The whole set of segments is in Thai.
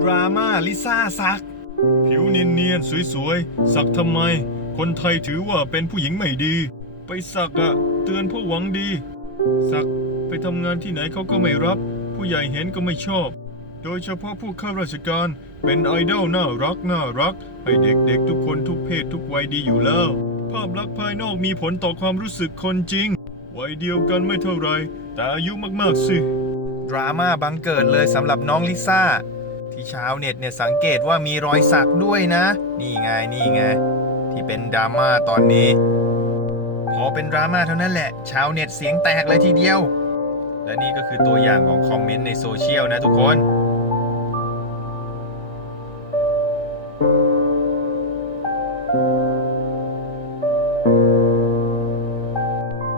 ดราม่าลิซ่าซัก ผิวเนียนๆ สวยๆ สักทำไม คนไทยถือว่าเป็นผู้หญิงไม่ดี ไปสักอะเตือนผู้หวังดี สักไปทำงานที่ไหนเขาก็ไม่รับ ผู้ใหญ่เห็นก็ไม่ชอบ โดยเฉพาะผู้ข้าราชการเป็นไอดอลน่ารักน่ารัก ให้เด็กๆ ทุกคนทุกเพศทุกวัยดีอยู่แล้ว ภาพลักษณ์ภายนอกมีผลต่อความรู้สึกคนจริง วัยเดียวกันไม่เท่าไร แต่อายุมากๆสิ ดราม่าบังเกิดเลยสำหรับน้องลิซ่า ที่ชาวเน็ตเนี่ยสังเกตว่ามีรอยสักด้วยนะ นี่ไงนี่ไงที่เป็นดราม่าตอนนี้ พอเป็นดราม่าเท่านั้นแหละ ชาวเน็ตเสียงแตกเลยทีเดียว และนี่ก็คือตัวอย่างของคอมเมนต์ในโซเชียลนะทุกคน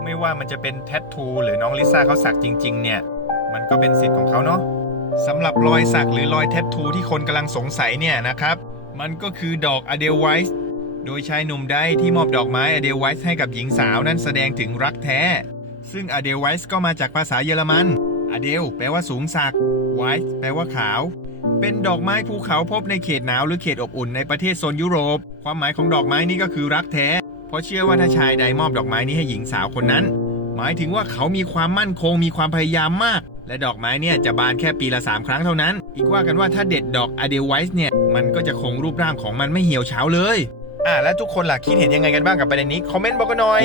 ไม่ว่ามันจะเป็นแทททูหรือน้องลิซ่าเขาสักจริง ๆ เนี่ย มันก็เป็นสิทธิ์ของเขาเนาะ สำหรับรอยสักหรือรอยแทททูที่คนกำลังสงสัยเนี่ยนะครับ มันก็คือดอกอเดลไวส์โดยชายหนุ่มได้ที่มอบดอกไม้อเดลไวส์ให้กับหญิงสาวนั้นแสดงถึงรักแท้ ซึ่งอเดลไวส์ก็มาจากภาษาเยอรมันอเดลแปลว่าสูงสักไวส์แปลว่าขาว เป็นดอกไม้ภูเขาพบในเขตหนาวหรือเขตอบอุ่นในประเทศโซนยุโรป ความหมายของดอกไม้นี้ก็คือรักแท้ เพราะเชื่อว่าถ้าชายใดมอบดอกไม้นี้ให้หญิงสาวคนนั้น หมายถึงว่าเขามีความมั่นคงมีความพยายามมาก และดอกไม้เนี่ยจะบานแค่ปีละ 3 ครั้งเท่านั้น อีกว่ากันว่าถ้าเด็ดดอกอเดลไวส์เนี่ย มันก็จะคงรูปร่างของมันไม่เหี่ยวเฉาเลย อ่าแล้วทุกคนล่ะคิดเห็นยังไงกันบ้างกับประเด็นนี้ คอมเมนต์บอกกันหน่อย